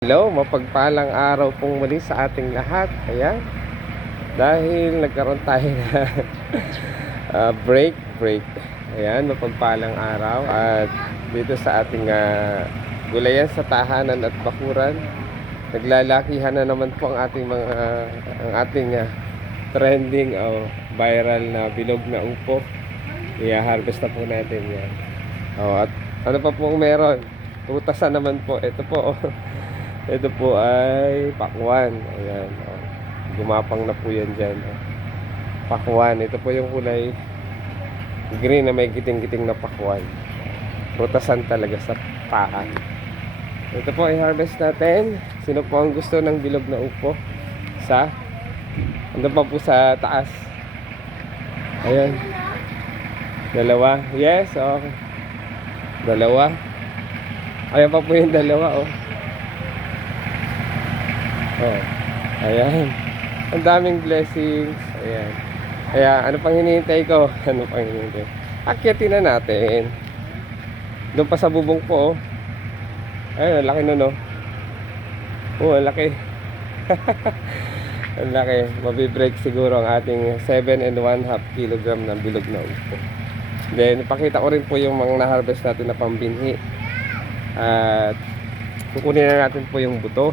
Hello, mapagpalang araw pong muli sa ating lahat. Ayan, dahil nagkaroon tayo na break. Ayan, mapagpalang araw. At dito sa ating gulayan sa tahanan at bakuran, naglalakihan na naman po ang ating trending o viral na bilog na upo. I-harvest na po natin yan. At ano pa pong meron? Prutasan naman po. Ito po. Ito po ay pakwan. Ayan. Gumapang na po yan dyan. Pakwan. Ito po yung kulay green na may giting-giting na pakwan. Prutasan talaga sa pahan. Ito po ay harvest natin. Sino po ang gusto ng bilog na upo? Ando pa po sa taas. Ayan. Dalawa. Yes, okay. Dalawa. Ayan pa po yung dalawa, oh. Ayan. Ang daming blessings. Ayan. Kaya, ano pang hinihintay ko? Akyatin na natin. Doon pa sa bubong po, oh. Ayun, ang laki nun, oh. Ang laki. Ang laki. Mabibreak siguro ang ating 7.5 kg ng bilog na upo. Then, ipakita ko rin po yung mga na-harvest natin na pambinhi. At kukunin na natin po yung buto.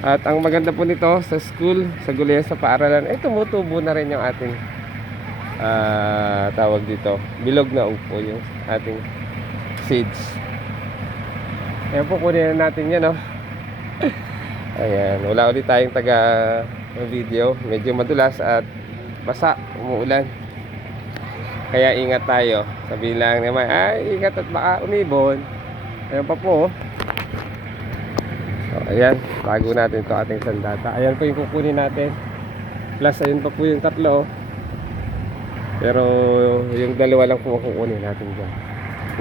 At ang maganda po nito sa school, sa gulayan sa paaralan, tumutubo na rin yung ating tawag dito, bilog na upo, yung ating seeds. Ayan po, kunin na natin yan, oh. Ayan, wala ulit tayong taga video. Medyo madulas at basa, umuulan. Kaya ingat tayo. Sabihin lang naman, ingat at baka umibon. Ayan pa po, oh. So, ayan, tago natin to ating sandata. Ayan po yung kukunin natin. Plus, ayun pa po yung tatlo, oh. Pero yung dalawa lang po kukunin natin dyan.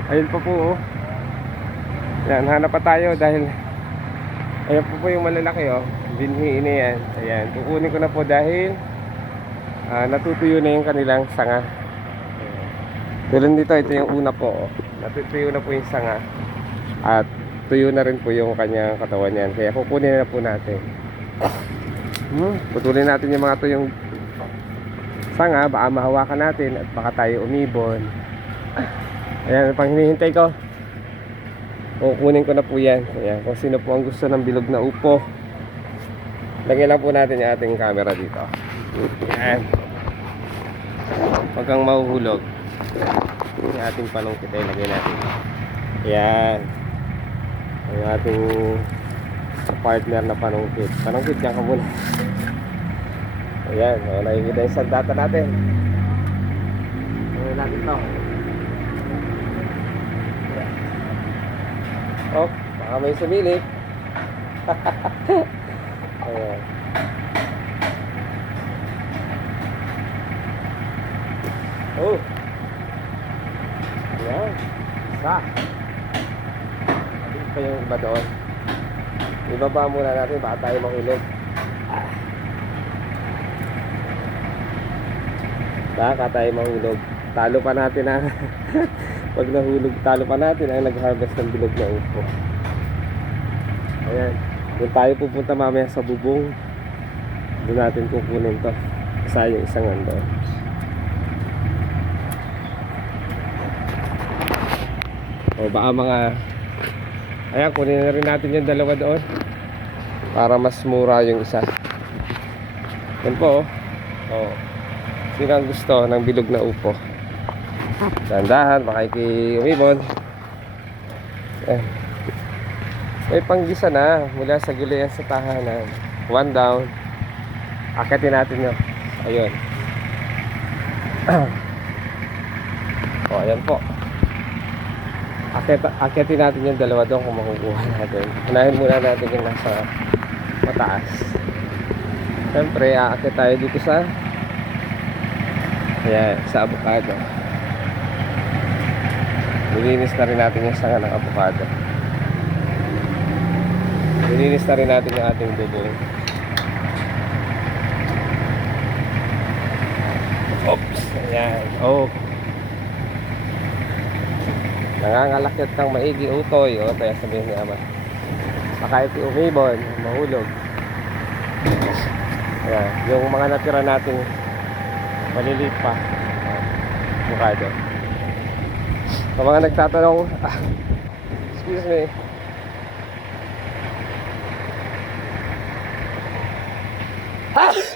Ayun pa po, oh. Ayan, hanap pa tayo dahil ayan po yung malalaki, oh. Binhiin na yan. Ayan, kukunin ko na po dahil natutuyo na yung kanilang sanga. Tulad dito, ito yung una po, oh. Natutuyo na po yung sanga. At tuyo na rin po yung kanyang katawan yan. Kaya kukunin na po natin. Putulin natin yung mga tuyong sanga. Baka mahawakan natin at baka tayo umibon. Ayan, pang hinihintay ko. Kukunin ko na po yan. Ayan, kung sino po ang gusto ng bilog na upo, lagyan lang po natin yung ating camera dito. Ayan. Huwag kang mahuhulog. Yung ating panungkit ay lagyan natin. Ayan. Yung ating partner na panungkit. Panungkit dyan ka muna. Ayan. O, nakikita yung sandata natin. Ayan natin ito. Oh, baka may sumilip. Ayan. Oh. Ayan. Isa. Pa yung iba doon. Ibaba muna natin baka tayo mahulog. Baka tayo mahulog. Talo pa natin ha. Pag nahulog, talo pa natin ang nag-harvest ng bilog na upo. Ayan. Kung tayo pupunta mamaya sa bubong, doon natin kukunin to. Isa yung isang ando. O baka mga ayan, kunin na rin natin yung dalawa doon para mas mura yung isa. Yan po, oh. Sino ang gusto ng bilog na upo? Dandahan, makikimibon. May panggisa na mula sa gulayan sa tahanan. One down. Akitin natin yun. Ayun. O, ayan po. Akyatin natin yung dalawa doon kung makukuha natin. Unahin muna natin yung nasa mataas. Siyempre, aakyat tayo dito sa avocado. Nilinis na rin natin yung sanga ng avocado. Nilinis na rin natin yung ating bubong. Oops! Ayan. Oh. Nangangalakit ng maigi utoy, o kaya sabihin ni ama. Baka ito umibon, mahulog. Ayan, yung mga natira nating maliliit pa. Bukado. Sa mga nagtatanong, excuse me.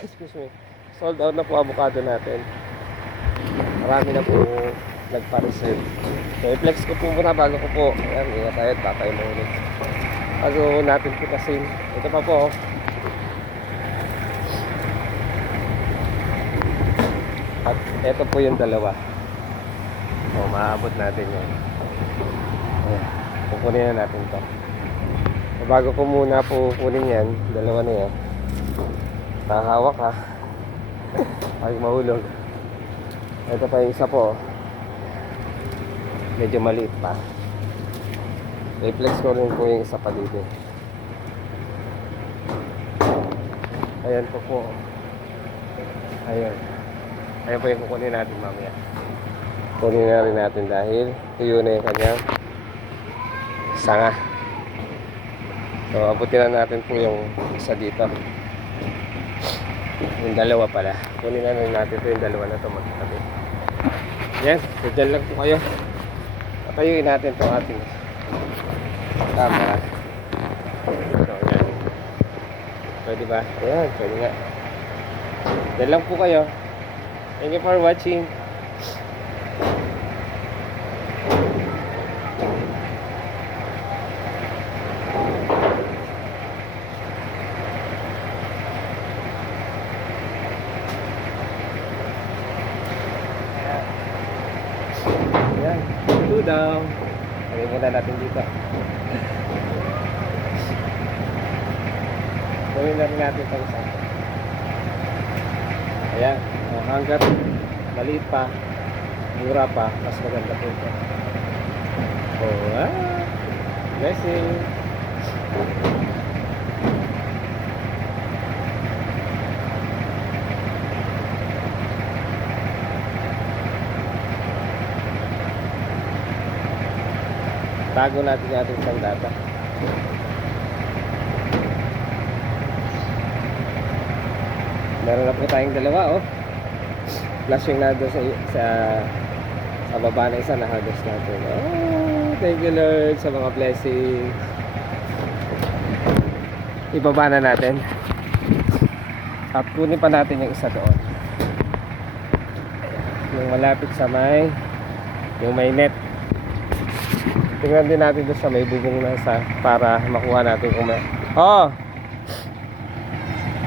Excuse me. Sold out na po avocado natin. Marami na po nagpa-reserve. So, i-flex ko po muna bago ko po. Ayan, ingat tayo at tatay mo ulit. Bago natin putasin. Ito pa po. At ito po yung dalawa. So, maabot natin yun. Ayan, kukunin na natin to. So, bago ko muna po kunin yan, dalawa na yan. Nakahawak ha. Ay mahulog. Ito pa yung isa po. Medyo maliit pa. I-flex ko rin po yung isa pa dito. Ayan po po. Ayan. Ayan po yung kukunin natin mamaya. Kunin na rin natin dahil tuyo na yung kanyang sanga. So abutin na natin po yung isa dito. Yung dalawa pala. Kunin na rin natin ito yung dalawa na ito magkatabi. Yes, so dyan lang po kayo. Patayuin natin itong ating camera. So, yan. Pwede ba? Ayan, pwede nga. Dyan lang po kayo. Thank you for watching. Ayan, ito daw. Lagay muna natin dito. Gawin na rin natin ito isa. Ayan, hanggat maliit pa, mura pa, mas maganda po ito. Oh, blessing. Tago natin yung ating isang data. Meron na po tayong dalawa, oh. Plus yung nado sa baba na isa na harvest natin. Oh, thank you Lord sa mga blessings. Ibaba na natin. At kunin pa natin yung isa doon. Yung malapit sa yung may net. Tingnan din natin doon sa may bubong nasa para makuha natin kung may... Oh!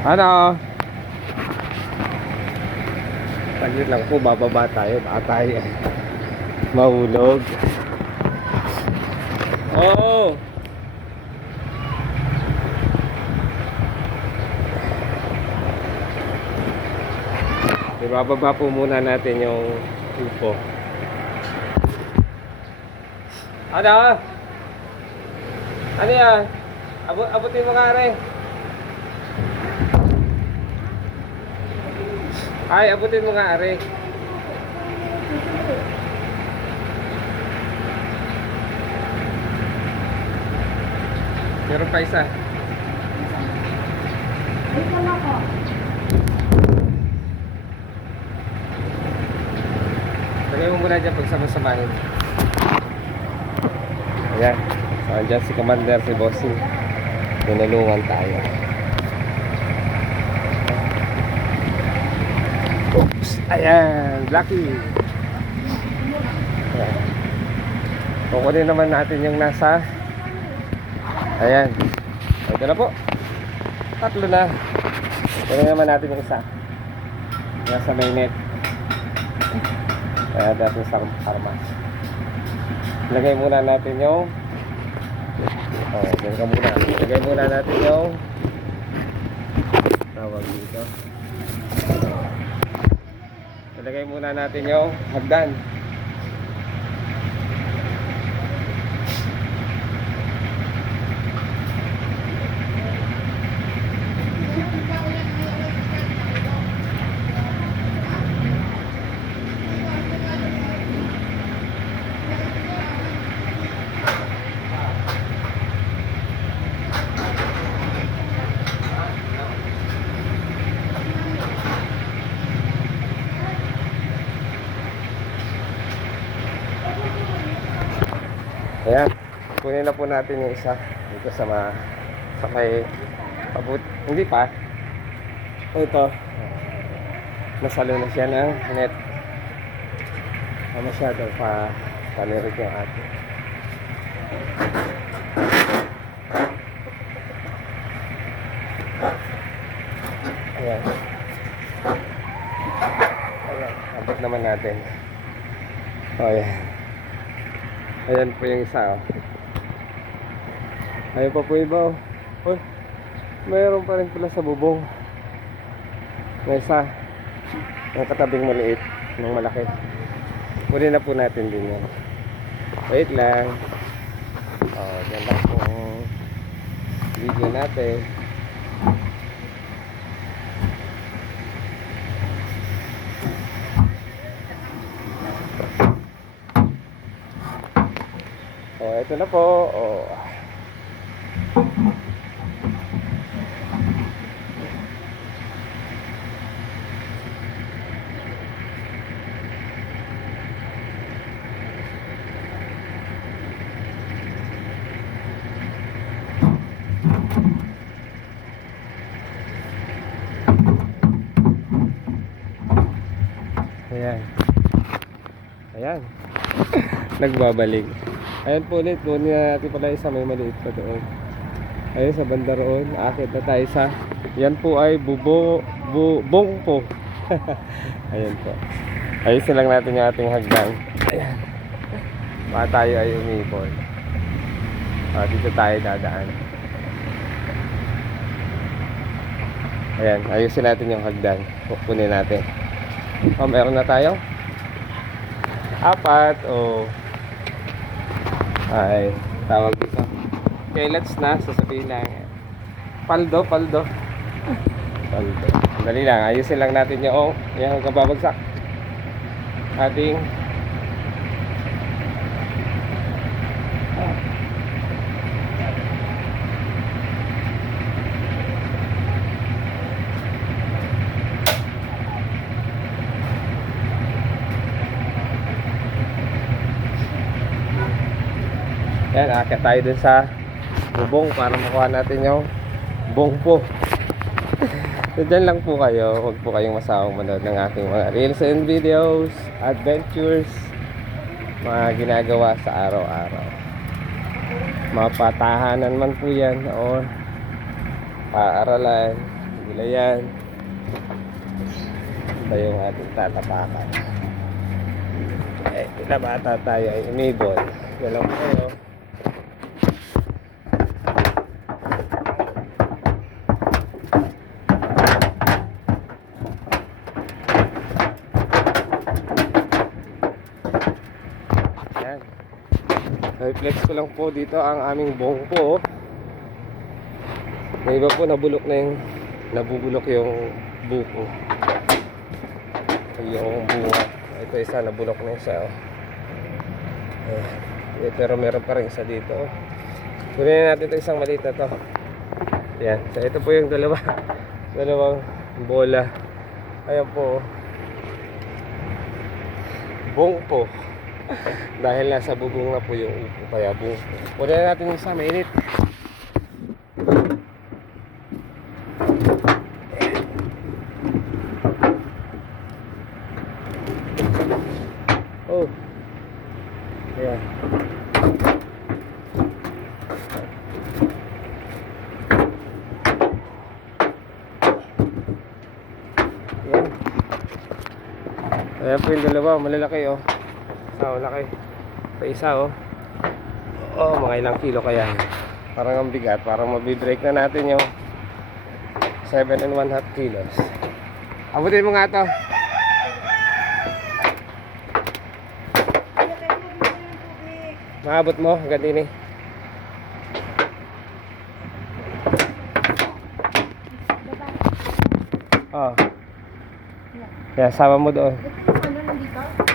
Ano? Taglit lang po, bababa tayo. Baka tayo mahulog. Oh! Ibababa po muna natin yung upo. Ano? Ano yan? Abutin mo nga rin. Ay, abutin mo nga rin. Meron pa isa. Ito na po. Lagay mo muna dyan pagsama-samahin. Ayan. So, andyan si Commander, si Bossing. Tinulungan tayo. Oops! Ayan! Lucky! Ayan. Kukunin naman natin yung nasa... Ayan. Ito na po. Tatlo na. Kukunin naman natin yung isa. Nasa may net. Kaya natin sa karma. Lagay muna natin yung dyan ka muna. Lagay muna natin yung tawag dito. Lagay muna natin yung hagdan. kunin na po natin yung isa dito sa sa may hindi pa. Ito. Nasalo na siya ng net. Masyado pa panirig yung ating. Ayan. Ayan. Abot naman natin. O, ayan. Ayan po yung isa, oh. Ayan pa po iba, oh. Uy, mayroon pa rin pala sa bubong. May isa. Yung katabing maliit. Yung malaki. Kunin na po natin din yan. Wait lang. O, dyan lang po video natin. Oh, ito na po. Oh. Ayan. Ayan. Nagbabalik. Ayan po ulit, kunin na natin pala isa, may maliit pa doon. Ayun sa banda roon, akit na tayo sa, yan po ay bubong po. Ayan po. Ayusin lang natin yung ating hagdan. Ayan. Baka tayo ay umipon. Dito tayo dadaan. Ayan, ayusin natin yung hagdan. Kunin natin. Meron na tayo. 4 o ay tawag dito. Okay, let's na sasabihin lang. Paldo. Dali lang, ayusin lang natin yung kababagsak. Ating yan, akit tayo dun sa bubong para makuha natin yung bongpo. So dyan lang po kayo, huwag po kayong masawang manood ng aking mga reels and videos, adventures, mga ginagawa sa araw-araw. Mga patahanan man po yan o paaralan, gulayan. Ito yung ating tatapakan. Tila bata tayo ay umibon. Yan lang po kayo. I-flex ko lang po dito ang aming bongpo. May iba po nabubulok yung buko. Yung bunga. Ito isa nabulok na isa. Pero meron pa rin isa dito. Kunin natin ito isang maliit na to. Yan. So ito po yung dalawang bola. Ayan po. Bongpo. Dahil nasa bubong na po yung upo, kaya bongpo. Kunin natin yung isa, mainit. Oh. Ayan. Ayan. Ayan po yung dalawa, malalaki oh. Laki. Pa isa oh. Oh, mga ilang kilo kaya. Parang ang bigat, parang mabibreak na natin yung 7.5 kilos. Abutin mo nga to. Maabot mo, hanggang din eh. Oh. Kaya sama mo doon.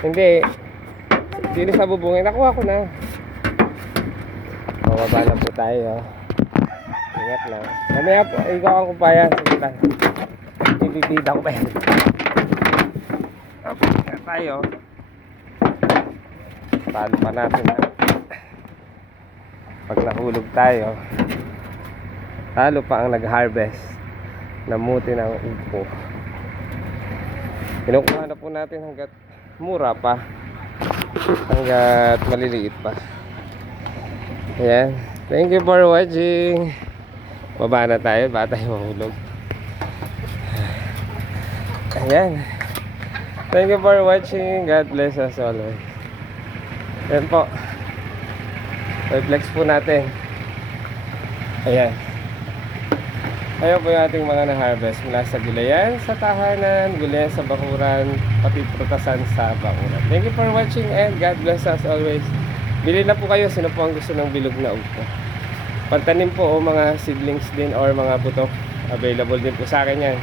Hindi. Dili sa bubungin, nakuha ko na. Mababa na po tayo. Ingat lang. Mamaya po, ikaw ang kumpayan. Sige lang. Ibibida ko pa yan. Ingat tayo. Paano pa natin. pag nahulog tayo, talo pa ang nag-harvest namuti ng upo. Kinukuha na po natin hanggat mura pa, hanggat maliliit pa. Ayan, thank you for watching. Baba na tayo, baka tayo mahulog. Ayan, thank you for watching. God bless us always. Ayan po, reflex po natin. Ayan, ayan po yung ating mga na-harvest mula sa gulayan, sa tahanan, gulayan sa bakuran, pati prutasan sa bakuran. Thank you for watching and God bless us always. Bili na po kayo, sino po ang gusto ng bilog na upo. Pantanim po o mga seedlings din or mga buto, available din po sa akin yan.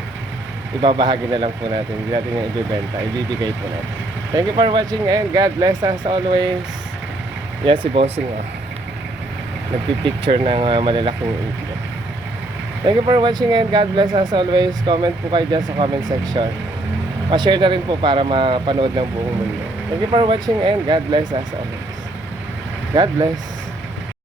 Ibabahagi na lang po natin, hindi natin yung ibibenta, ibibigay po natin. Thank you for watching and God bless us always. Yan si Bossing, nagpipicture ng malalaking upo. Thank you for watching and God bless us always. Comment po kayo dyan sa comment section. Pa-share na rin po para mapanood ng buong mundo. Thank you for watching and God bless us always. God bless.